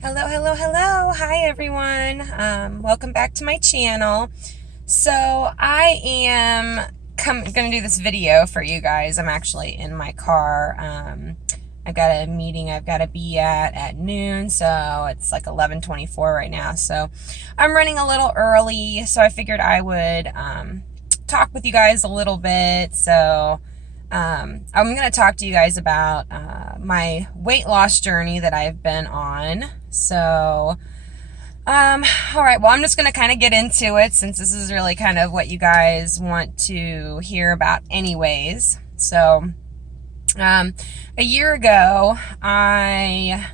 Hello, hello, hello. Hi, everyone. Welcome back to my channel. So I am going to do this video for you guys. I'm actually in my car. I've got a meeting I've got to be at noon, so it's like 11:24 right now. So I'm running a little early, so I figured I would talk with you guys a little bit. So I'm going to talk to you guys about my weight loss journey that I've been on. So, all right, well, I'm just going to kind of get into it since this is really kind of what you guys want to hear about anyways. So, a year ago, I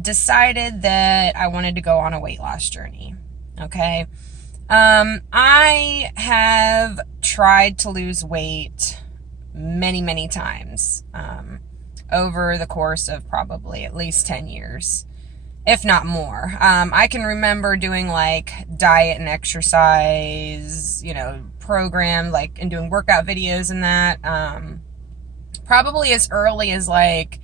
decided that I wanted to go on a weight loss journey. Okay. I have tried to lose weight many, many times over the course of probably at least 10 years, if not more. I can remember doing like diet and exercise, program, like, and doing workout videos and that, probably as early as like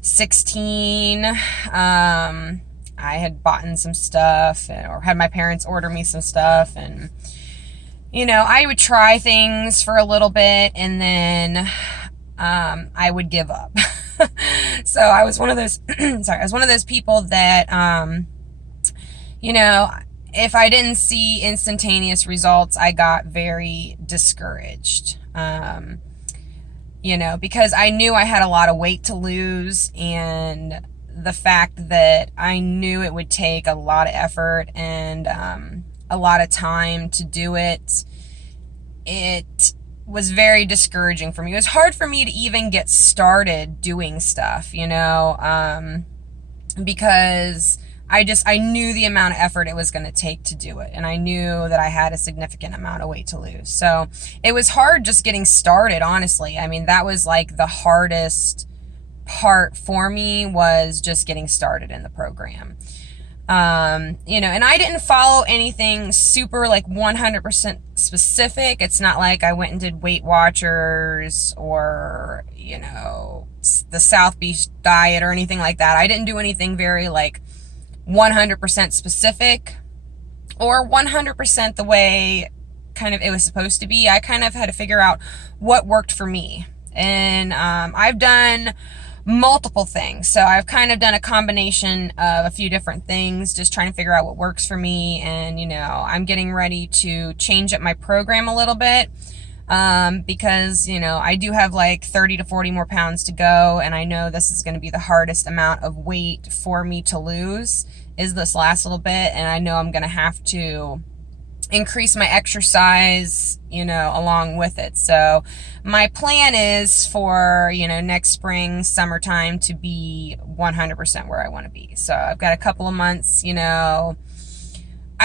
16. I had bought in some stuff or had my parents order me some stuff, and I would try things for a little bit and then I would give up. So I was one of those, sorry, I was one of those people that, if I didn't see instantaneous results, I got very discouraged. Because I knew I had a lot of weight to lose, and the fact that I knew it would take a lot of effort and a lot of time to do it, it was very discouraging for me. It was hard for me to even get started doing stuff, because I knew the amount of effort it was going to take to do it. And I knew that I had a significant amount of weight to lose. So it was hard just getting started, honestly. I mean, that was like the hardest part for me, was just getting started in the program. And I didn't follow anything super like 100% specific. It's not like I went and did Weight Watchers or, the South Beach diet or anything like that. I didn't do anything very like 100% specific or 100% the way kind of it was supposed to be. I kind of had to figure out what worked for me. And I've done multiple things. So I've kind of done a combination of a few different things, just trying to figure out what works for me. And, I'm getting ready to change up my program a little bit. Because, I do have like 30 to 40 more pounds to go. And I know this is going to be the hardest amount of weight for me to lose, is this last little bit. And I know I'm going to have to increase my exercise, along with it. So my plan is for, next spring, summertime, to be 100% where I want to be. So I've got a couple of months, I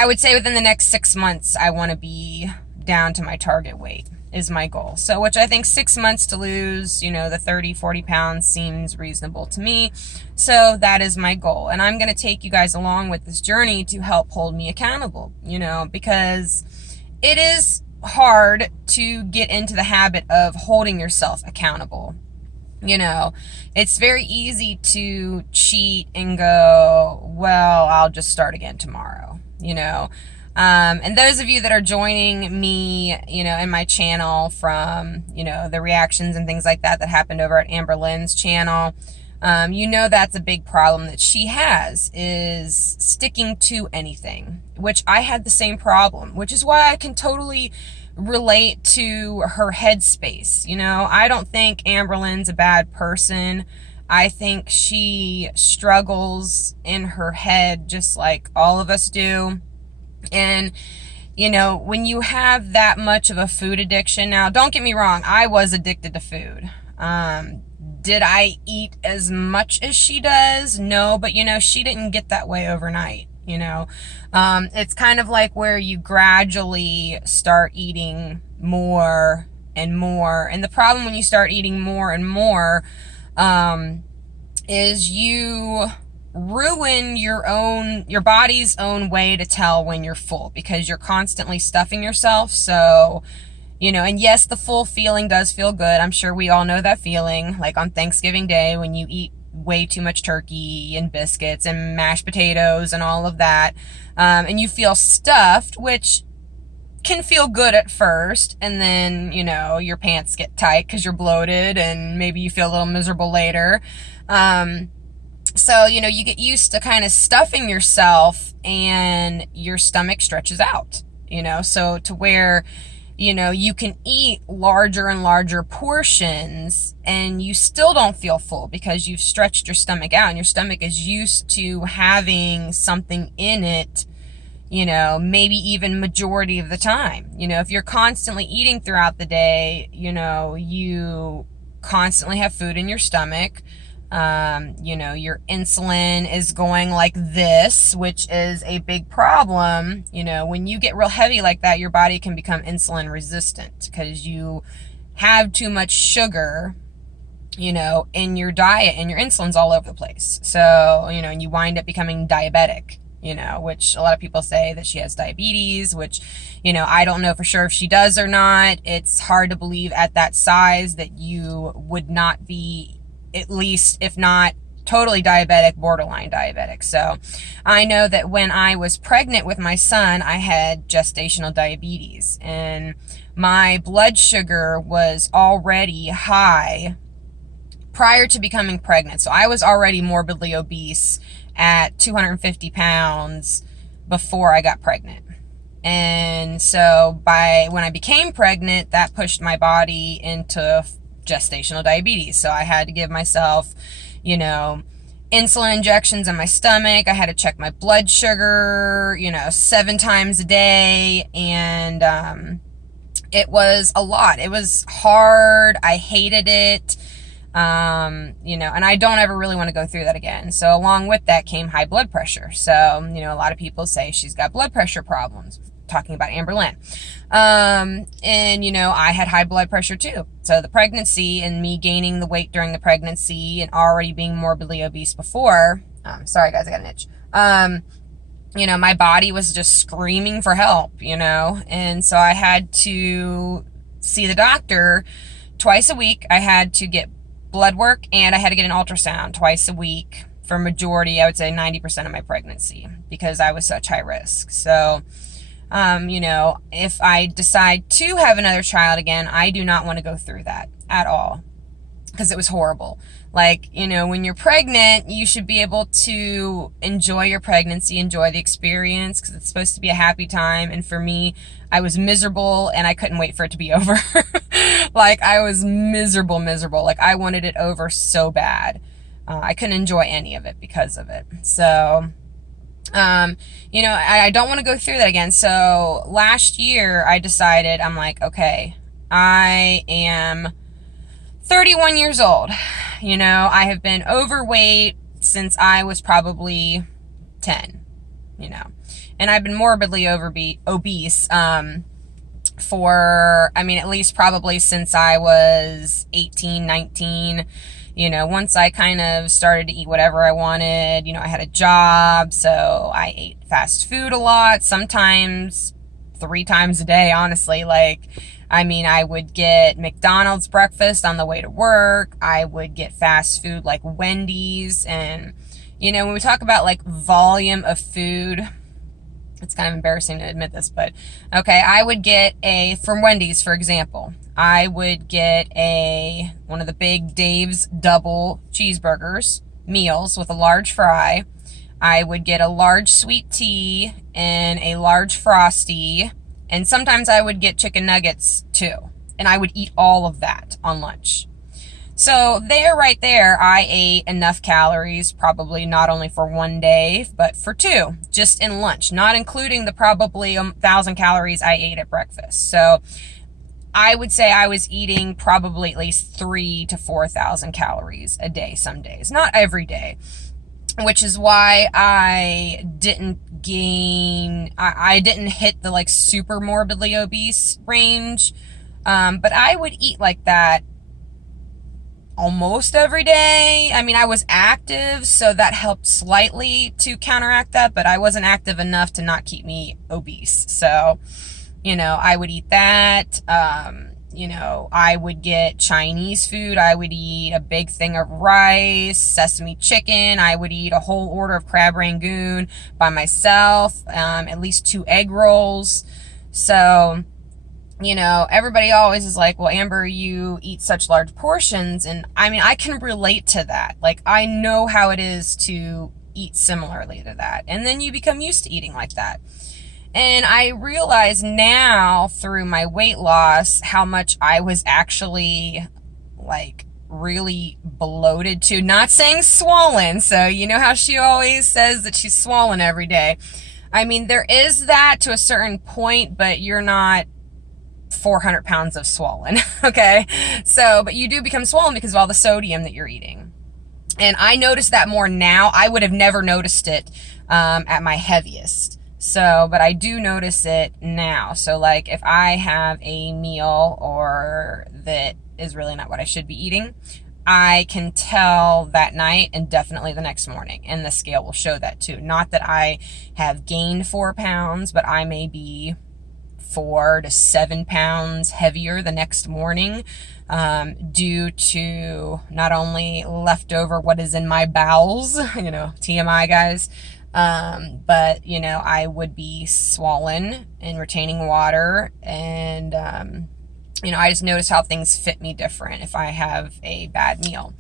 would say within the next 6 months, I want to be down to my target weight is my goal. So, which I think 6 months to lose, the 30, 40 pounds seems reasonable to me. So that is my goal. And I'm going to take you guys along with this journey to help hold me accountable, because it is hard to get into the habit of holding yourself accountable. It's very easy to cheat and go, well, I'll just start again tomorrow, and those of you that are joining me, in my channel from, the reactions and things like that happened over at Amber Lynn's channel, that's a big problem that she has, is sticking to anything, which I had the same problem, which is why I can totally relate to her headspace. I don't think Amber Lynn's a bad person. I think she struggles in her head just like all of us do. And, when you have that much of a food addiction, now don't get me wrong, I was addicted to food. Did I eat as much as she does? No, but she didn't get that way overnight. It's kind of like where you gradually start eating more and more. And the problem when you start eating more and more, is you ruin your body's own way to tell when you're full, because you're constantly stuffing yourself. So, and yes, the full feeling does feel good. I'm sure we all know that feeling, like on Thanksgiving Day when you eat way too much turkey and biscuits and mashed potatoes and all of that. And you feel stuffed, which can feel good at first, and then, your pants get tight because you're bloated, and maybe you feel a little miserable later. So, you get used to kind of stuffing yourself, and your stomach stretches out, so to where, you can eat larger and larger portions, and you still don't feel full because you've stretched your stomach out, and your stomach is used to having something in it, maybe even majority of the time. If you're constantly eating throughout the day, you constantly have food in your stomach. Your insulin is going like this, which is a big problem. When you get real heavy like that, your body can become insulin resistant because you have too much sugar, in your diet, and your insulin's all over the place. So, and you wind up becoming diabetic. Which a lot of people say that she has diabetes, which, I don't know for sure if she does or not. It's hard to believe at that size that you would not be, at least, if not totally diabetic, borderline diabetic. So I know that when I was pregnant with my son, I had gestational diabetes, and my blood sugar was already high prior to becoming pregnant. So I was already morbidly obese at 250 pounds before I got pregnant. And so when I became pregnant, that pushed my body into gestational diabetes. So I had to give myself, insulin injections in my stomach. I had to check my blood sugar, 7 times a day. And it was a lot. It was hard. I hated it. And I don't ever really want to go through that again. So along with that came high blood pressure. So, a lot of people say she's got blood pressure problems, talking about Amberlynn. And, I had high blood pressure too. So the pregnancy and me gaining the weight during the pregnancy and already being morbidly obese before, sorry guys, I got an itch. My body was just screaming for help, and so I had to see the doctor twice a week. I had to get blood work, and I had to get an ultrasound twice a week for majority, I would say 90% of my pregnancy, because I was such high risk. So, if I decide to have another child again, I do not want to go through that at all, because it was horrible. Like, when you're pregnant, you should be able to enjoy your pregnancy, enjoy the experience, because it's supposed to be a happy time. And for me, I was miserable, and I couldn't wait for it to be over. Like, I was miserable. Like, I wanted it over so bad. I couldn't enjoy any of it because of it. So, I don't want to go through that again. So last year I decided, I'm like, okay, I am 31 years old. I have been overweight since I was probably 10, and I've been morbidly obese, for, at least probably since I was 18, 19. Once I kind of started to eat whatever I wanted, I had a job, so I ate fast food a lot, sometimes 3 times a day, honestly. I would get McDonald's breakfast on the way to work. I would get fast food like Wendy's. And, when we talk about like volume of food, it's kind of embarrassing to admit this, but okay, I would get from Wendy's, for example, I would get one of the big Dave's double cheeseburgers, meals with a large fry. I would get a large sweet tea and a large Frosty, and sometimes I would get chicken nuggets too. And I would eat all of that on lunch. So right there, I ate enough calories, probably not only for one day, but for 2, just in lunch, not including the probably 1,000 calories I ate at breakfast. So I would say I was eating probably at least 3,000 to 4,000 calories a day some days, not every day, which is why I didn't gain, I didn't hit the like super morbidly obese range, but I would eat like that almost every day. I was active, so that helped slightly to counteract that, but I wasn't active enough to not keep me obese. So, I would eat that. I would get Chinese food. I would eat a big thing of rice, sesame chicken. I would eat a whole order of crab rangoon by myself, at least 2 egg rolls. So, everybody always is like, well, Amber, you eat such large portions. And I mean, I can relate to that. Like, I know how it is to eat similarly to that. And then you become used to eating like that. And I realize now through my weight loss how much I was actually like really bloated too. Not saying swollen. So you know how she always says that she's swollen every day. I mean, there is that to a certain point, but you're not 400 pounds of swollen. Okay. So, but you do become swollen because of all the sodium that you're eating. And I notice that more now. I would have never noticed it at my heaviest. So, but I do notice it now. So like if I have a meal or that is really not what I should be eating, I can tell that night and definitely the next morning. And the scale will show that too. Not that I have gained 4 pounds, but I may be 4 to 7 pounds heavier the next morning due to not only leftover what is in my bowels, TMI guys, but I would be swollen and retaining water. And, I just notice how things fit me different if I have a bad meal.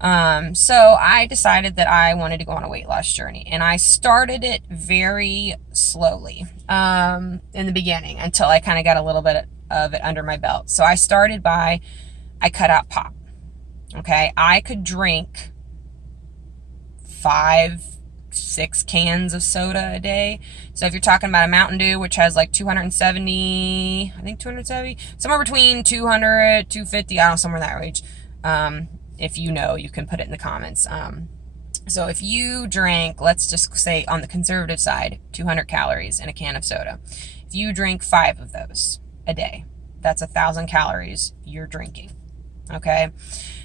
So I decided that I wanted to go on a weight loss journey, and I started it very slowly, in the beginning until I kind of got a little bit of it under my belt. So I cut out pop. Okay. I could drink 5-6 cans of soda a day. So if you're talking about a Mountain Dew, which has like 270, somewhere between 200, 250, I don't know, somewhere in that range. If you can put it in the comments. So if you drank, let's just say on the conservative side, 200 calories in a can of soda. If you drink 5 of those a day, that's 1,000 calories you're drinking. Okay.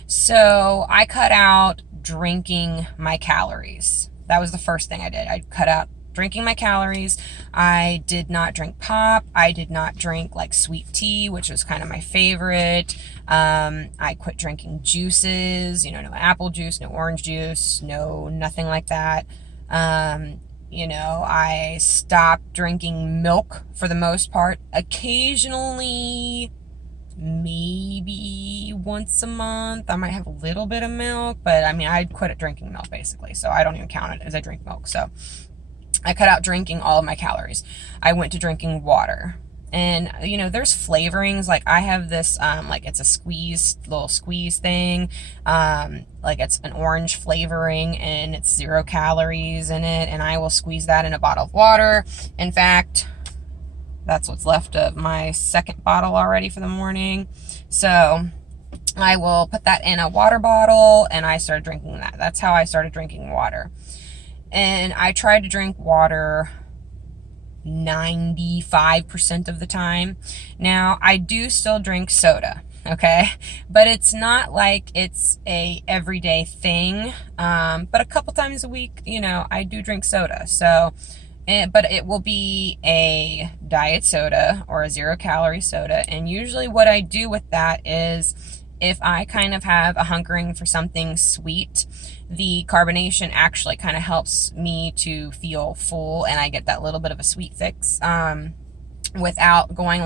So I cut out drinking my calories. That was the first thing I did. I cut out drinking my calories. I did not drink pop. I did not drink like sweet tea, which was kind of my favorite. I quit drinking juices, no apple juice, no orange juice, nothing like that. I stopped drinking milk for the most part. Occasionally, maybe once a month, I might have a little bit of milk, but I mean, I'd quit drinking milk basically. So I don't even count it as I drink milk. So I cut out drinking all of my calories. I went to drinking water. And, there's flavorings. Like I have this, like it's a little squeeze thing. Like it's an orange flavoring and it's 0 calories in it. And I will squeeze that in a bottle of water. In fact, that's what's left of my second bottle already for the morning. So I will put that in a water bottle and I started drinking that. That's how I started drinking water. And I tried to drink water 95% of the time. Now, I do still drink soda, okay? But it's not like it's a everyday thing. But a couple times a week, I do drink soda. So, but it will be a diet soda or a 0 calorie soda. And usually what I do with that is if I kind of have a hankering for something sweet, the carbonation actually kind of helps me to feel full and I get that little bit of a sweet fix without going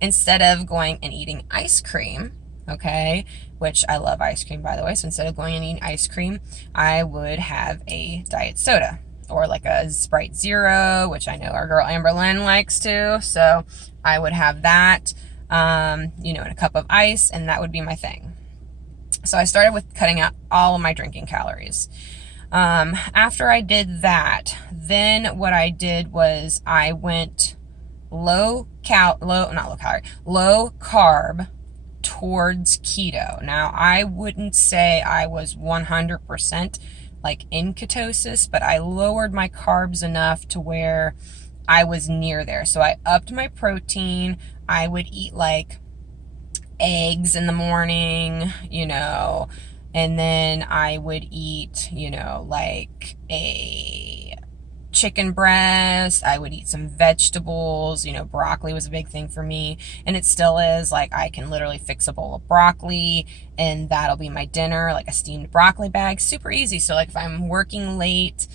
instead of going and eating ice cream, okay, which I love ice cream, by the way. So instead of going and eating ice cream, I would have a diet soda or like a Sprite Zero, which I know our girl Amber Lynn likes to. So I would have that, in a cup of ice, and that would be my thing. So I started with cutting out all of my drinking calories. After I did that, then what I did was I went low carb towards keto. Now, I wouldn't say I was 100% like in ketosis, but I lowered my carbs enough to where I was near there. So I upped my protein. I would eat like eggs in the morning, and then I would eat, like a chicken breast. I would eat some vegetables. You know, broccoli was a big thing for me, and it still is. Like, I can literally fix a bowl of broccoli and that'll be my dinner, like a steamed broccoli bag. Super easy. So like if I'm working late,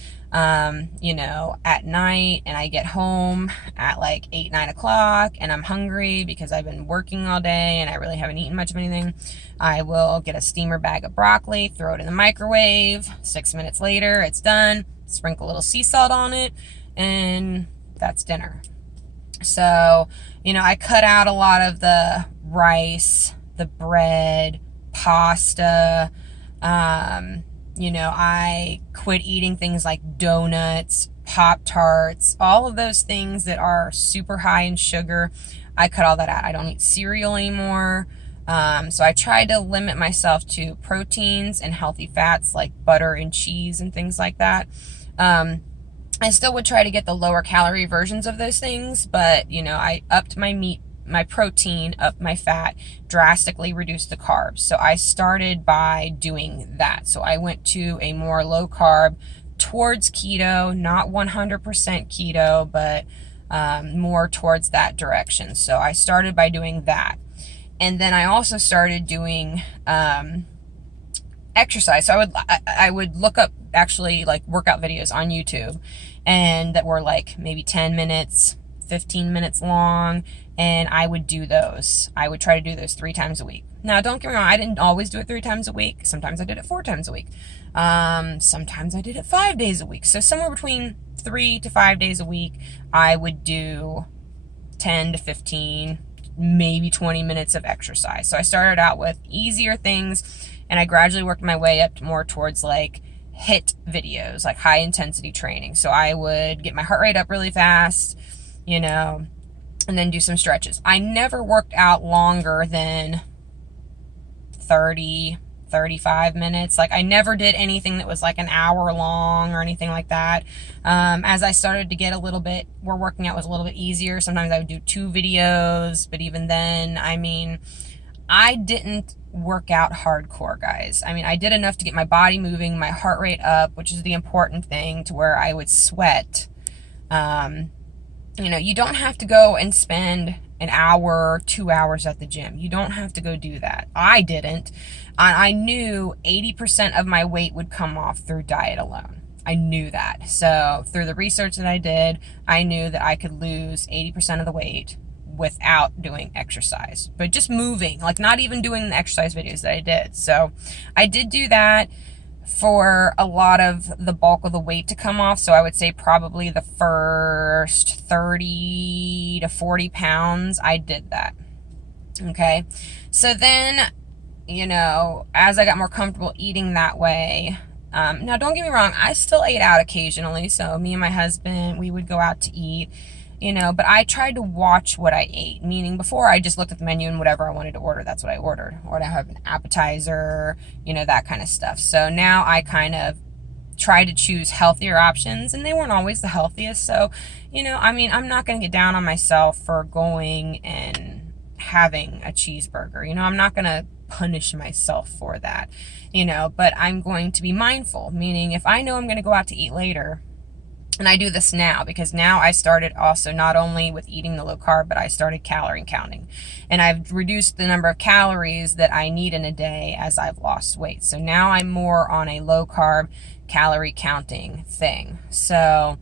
you know, at night, and I get home at like 8, 9 o'clock and I'm hungry because I've been working all day and I really haven't eaten much of anything, I will get a steamer bag of broccoli, throw it in the microwave. 6 minutes later, it's done. Sprinkle a little sea salt on it, and that's dinner. So, you know, I cut out a lot of the rice, the bread, pasta. You know, I quit eating things like donuts, Pop-Tarts, all of those things that are super high in sugar. I cut all that out. I don't eat cereal anymore. So I tried to limit myself to proteins and healthy fats like butter and cheese and things like that. I still would try to get the lower calorie versions of those things, but, you know, I upped my meat, my protein, up my fat, drastically reduced the carbs. So I started by doing that. So I went to a more low carb towards keto, not 100% keto, but more towards that direction. So I started by doing that. And then I also started doing exercise. So I would look up actually like workout videos on YouTube, and that were like maybe 10 minutes, 15 minutes long, and I would do those. I would try to do those 3 times a week. Now, don't get me wrong, I didn't always do it 3 times a week. Sometimes I did it 4 times a week. Sometimes I did it 5 days a week. So somewhere between 3 to 5 days a week, I would do 10 to 15, maybe 20 minutes of exercise. So I started out with easier things, and I gradually worked my way up more towards like HIIT videos, like high intensity training. So I would get my heart rate up really fast, you know, and then do some stretches. I never worked out longer than 30, 35 minutes. Like, I never did anything that was like an hour long or anything like that. As I started to get a little bit, where working out was a little bit easier, sometimes I would do 2 videos, but even then, I mean, I didn't work out hardcore, guys. I mean, I did enough to get my body moving, my heart rate up, which is the important thing, to where I would sweat. You know, you don't have to go and spend an hour, 2 hours at the gym. You don't have to go do that. I didn't. I knew 80% of my weight would come off through diet alone. I knew that. So through the research that I did, I knew that I could lose 80% of the weight without doing exercise, but just moving, like not even doing the exercise videos that I did. So I did do that for a lot of the bulk of the weight to come off. So I would say probably the first 30 to 40 pounds, I did that. Okay. So then, you know, as I got more comfortable eating that way, now don't get me wrong, I still ate out occasionally. So me and my husband, we would go out to eat, you know, but I tried to watch what I ate, meaning before I just looked at the menu and whatever I wanted to order, that's what I ordered. Or I have an appetizer, you know, that kind of stuff. So now I kind of try to choose healthier options, and they weren't always the healthiest. So, you know, I mean, I'm not going to get down on myself for going and having a cheeseburger. You know, I'm not going to punish myself for that, you know, but I'm going to be mindful, meaning if I know I'm going to go out to eat later, and I do this now, because now I started also not only with eating the low carb, but I started calorie counting. And I've reduced the number of calories that I need in a day as I've lost weight. So now I'm more on a low carb calorie counting thing. So,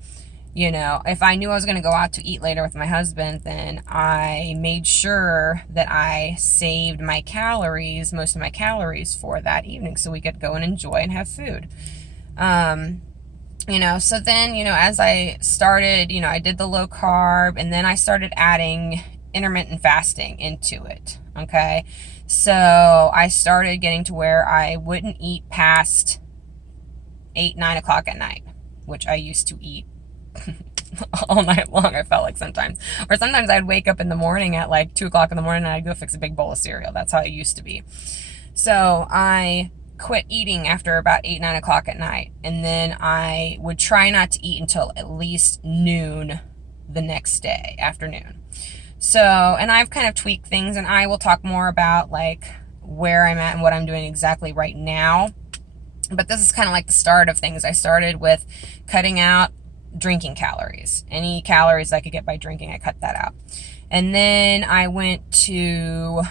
you know, if I knew I was going to go out to eat later with my husband, then I made sure that I saved my calories, most of my calories, for that evening so we could go and enjoy and have food. You know, so then, you know, as I started, you know, I did the low carb, and then I started adding intermittent fasting into it. Okay. So I started getting to where I wouldn't eat past 8, 9 o'clock at night, which I used to eat all night long, I felt like sometimes. Or sometimes I'd wake up in the morning at like 2 o'clock in the morning and I'd go fix a big bowl of cereal. That's how I used to be. So I quit eating after about 8, 9 o'clock at night. And then I would try not to eat until at least noon the next day, afternoon. So, and I've kind of tweaked things, and I will talk more about like where I'm at and what I'm doing exactly right now. But this is kind of like the start of things. I started with cutting out drinking calories. Any calories I could get by drinking, I cut that out. And then I went to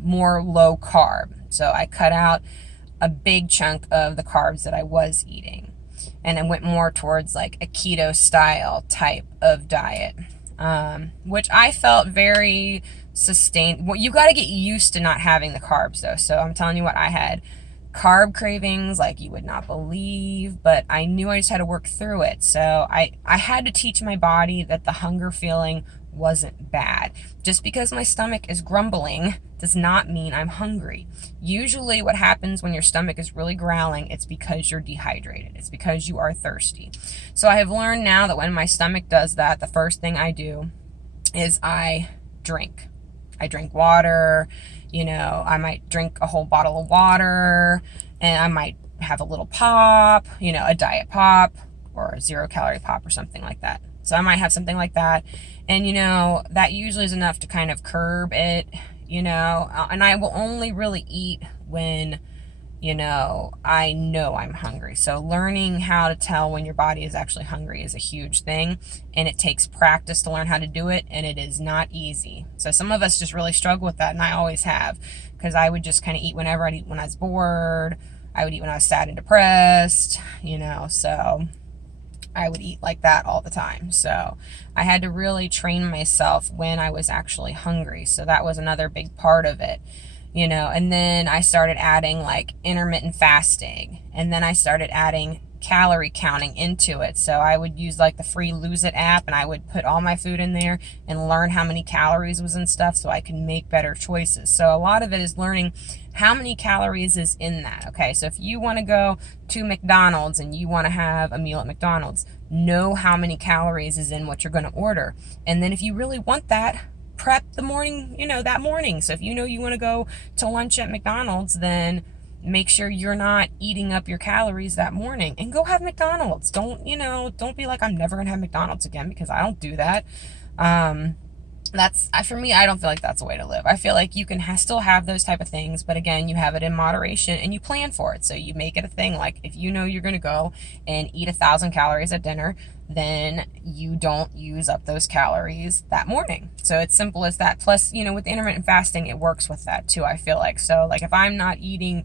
more low carb. So I cut out a big chunk of the carbs that I was eating. And I went more towards like a keto style type of diet, which I felt very sustained. Well, you got to get used to not having the carbs though. So I'm telling you what, I had carb cravings like you would not believe, but I knew I just had to work through it. So I had to teach my body that the hunger feeling wasn't bad. Just because my stomach is grumbling does not mean I'm hungry. Usually what happens when your stomach is really growling, it's because you're dehydrated. It's because you are thirsty. So I have learned now that when my stomach does that, the first thing I do is I drink. I drink water, I might drink a whole bottle of water, and I might have a little pop, a diet pop or a 0-calorie pop or something like that. So I might have something like that. And, that usually is enough to kind of curb it, and I will only really eat when, I know I'm hungry. So learning how to tell when your body is actually hungry is a huge thing. And it takes practice to learn how to do it. And it is not easy. So some of us just really struggle with that. And I always have, because I would just kind of eat whenever. I'd eat when I was bored. I would eat when I was sad and depressed, so I would eat like that all the time. So I had to really train myself when I was actually hungry. So that was another big part of it, and then I started adding like intermittent fasting, and then I started adding calorie counting into it. So I would use like the free Lose It app, and I would put all my food in there and learn how many calories was in stuff so I could make better choices. So a lot of it is learning how many calories is in that. Okay, so if you want to go to McDonald's and you want to have a meal at McDonald's, know how many calories is in what you're going to order. And then if you really want that, prep the morning, that morning. So if you want to go to lunch at McDonald's, then make sure you're not eating up your calories that morning and go have McDonald's. Don't be like, I'm never going to have McDonald's again, because I don't do that. For me, I don't feel like that's a way to live. I feel like you can still have those type of things, but again, you have it in moderation and you plan for it. So you make it a thing. Like if you're going to go and eat 1,000 calories at dinner, then you don't use up those calories that morning. So it's simple as that. Plus, with intermittent fasting, it works with that too, I feel like. So like if I'm not eating,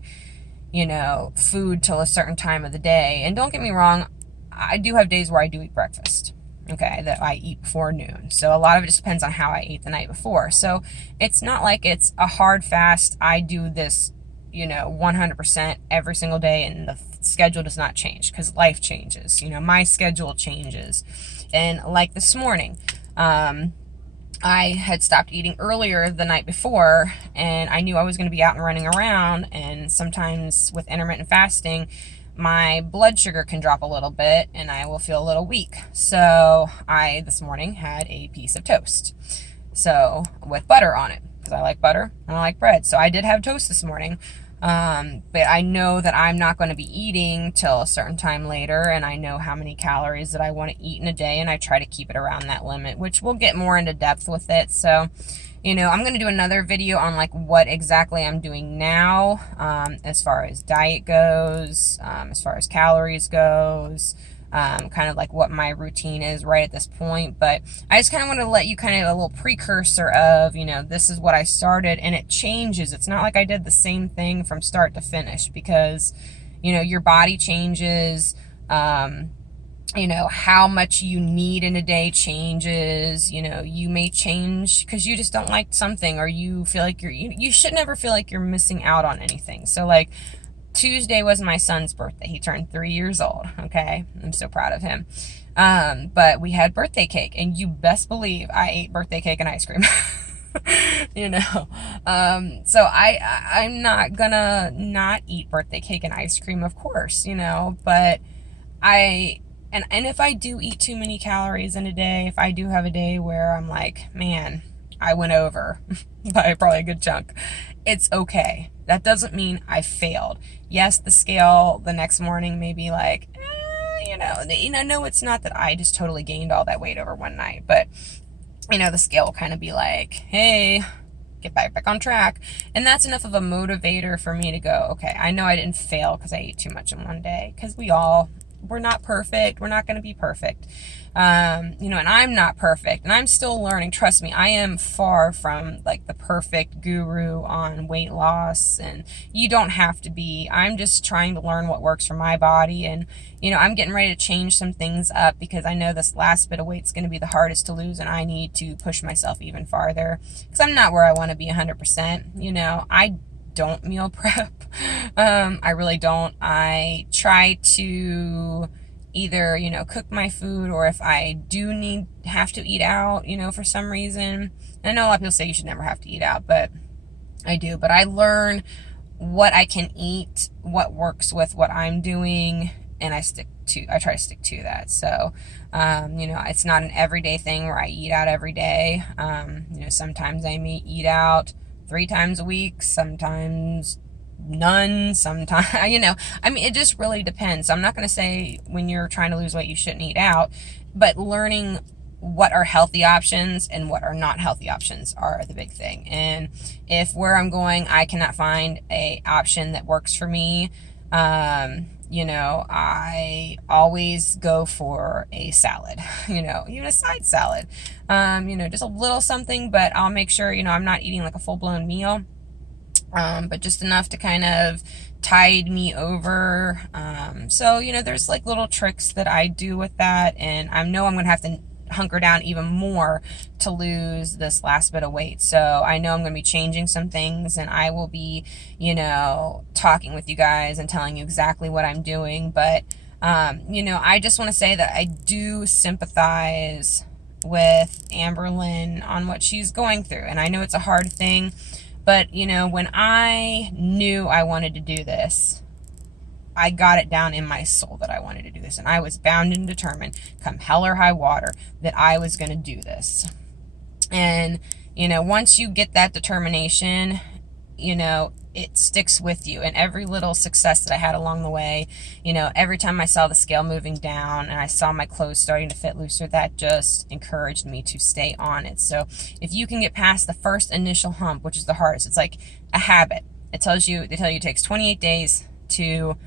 food till a certain time of the day, and don't get me wrong, I do have days where I do eat breakfast. Okay, that I eat before noon. So a lot of it just depends on how I ate the night before. So it's not like it's a hard fast. I do this, 100% every single day, and the schedule does not change because life changes. My schedule changes. And like this morning, I had stopped eating earlier the night before, and I knew I was going to be out and running around. And sometimes with intermittent fasting, my blood sugar can drop a little bit and I will feel a little weak. So I, this morning, had a piece of toast. So with butter on it, because I like butter and I like bread. So I did have toast this morning. But I know that I'm not going to be eating till a certain time later, and I know how many calories that I want to eat in a day, and I try to keep it around that limit, which we'll get more into depth with it. So, I'm going to do another video on like what exactly I'm doing now, as far as diet goes, as far as calories goes, kind of like what my routine is right at this point. But I just kind of want to let you kind of a little precursor of, this is what I started, and it changes. It's not like I did the same thing from start to finish, because, your body changes, how much you need in a day changes. You may change because you just don't like something, or you feel like you should never feel like you're missing out on anything. So like Tuesday was my son's birthday. He turned 3 years old. Okay. I'm so proud of him. But we had birthday cake, and you best believe I ate birthday cake and ice cream. So I'm not gonna not eat birthday cake and ice cream, of course, but and if I do eat too many calories in a day, if I do have a day where I'm like, man, I went over by probably a good chunk, it's okay. That doesn't mean I failed. Yes, the scale the next morning may be like, no, it's not that I just totally gained all that weight over one night, but, the scale will kind of be like, hey, get back on track. And that's enough of a motivator for me to go, okay, I know I didn't fail because I ate too much in one day, because we all we're not perfect. We're not going to be perfect. You know, and I'm not perfect, and I'm still learning. Trust me, I am far from like the perfect guru on weight loss, and you don't have to be. I'm just trying to learn what works for my body, and you know, I'm getting ready to change some things up because I know this last bit of weight is going to be the hardest to lose, and I need to push myself even farther because I'm not where I want to be 100%. You know, I don't meal prep. I really don't. I try to either, you know, cook my food, or if I do have to eat out, you know, for some reason. And I know a lot of people say you should never have to eat out, but I do. But I learn what I can eat, what works with what I'm doing, and I try to stick to that. So, you know, it's not an everyday thing where I eat out every day. You know, sometimes I may eat out 3 times a week, sometimes none, sometimes, you know, I mean, it just really depends. I'm not going to say when you're trying to lose weight, you shouldn't eat out, but learning what are healthy options and what are not healthy options are the big thing. And if where I'm going, I cannot find a option that works for me, you know, I always go for a salad, you know, even a side salad, you know, just a little something, but I'll make sure, you know, I'm not eating like a full-blown meal, but just enough to kind of tide me over. So, you know, there's like little tricks that I do with that, and I know I'm going to have to hunker down even more to lose this last bit of weight. So I know I'm going to be changing some things, and I will be, you know, talking with you guys and telling you exactly what I'm doing. But, you know, I just want to say that I do sympathize with Amberlyn on what she's going through. And I know it's a hard thing, but, you know, when I knew I wanted to do this, I got it down in my soul that I wanted to do this. And I was bound and determined, come hell or high water, that I was going to do this. And, you know, once you get that determination, you know, it sticks with you. And every little success that I had along the way, you know, every time I saw the scale moving down and I saw my clothes starting to fit looser, that just encouraged me to stay on it. So if you can get past the first initial hump, which is the hardest, it's like a habit. They tell you it takes 28 days to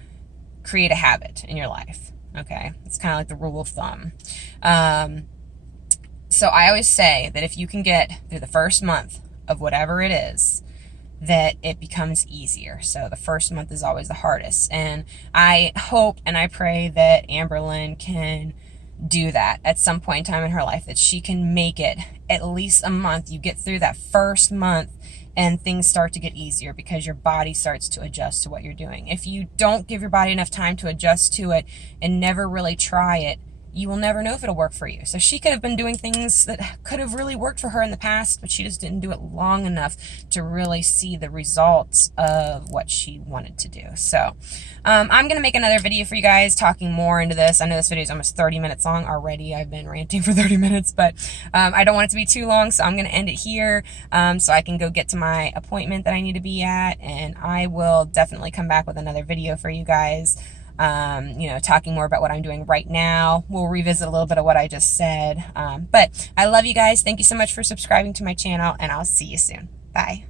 create a habit in your life. Okay. It's kind of like the rule of thumb. So I always say that if you can get through the first month of whatever it is, that it becomes easier. So the first month is always the hardest. And I hope and I pray that Amberlyn can do that at some point in time in her life, that she can make it at least a month. You get through that first month and things start to get easier because your body starts to adjust to what you're doing. If you don't give your body enough time to adjust to it and never really try it, you will never know if it'll work for you. So she could have been doing things that could have really worked for her in the past, but she just didn't do it long enough to really see the results of what she wanted to do. So I'm going to make another video for you guys talking more into this. I know this video is almost 30 minutes long already. I've been ranting for 30 minutes, but I don't want it to be too long, so I'm going to end it here so I can go get to my appointment that I need to be at, and I will definitely come back with another video for you guys. You know, talking more about what I'm doing right now. We'll revisit a little bit of what I just said. But I love you guys. Thank you so much for subscribing to my channel, and I'll see you soon. Bye.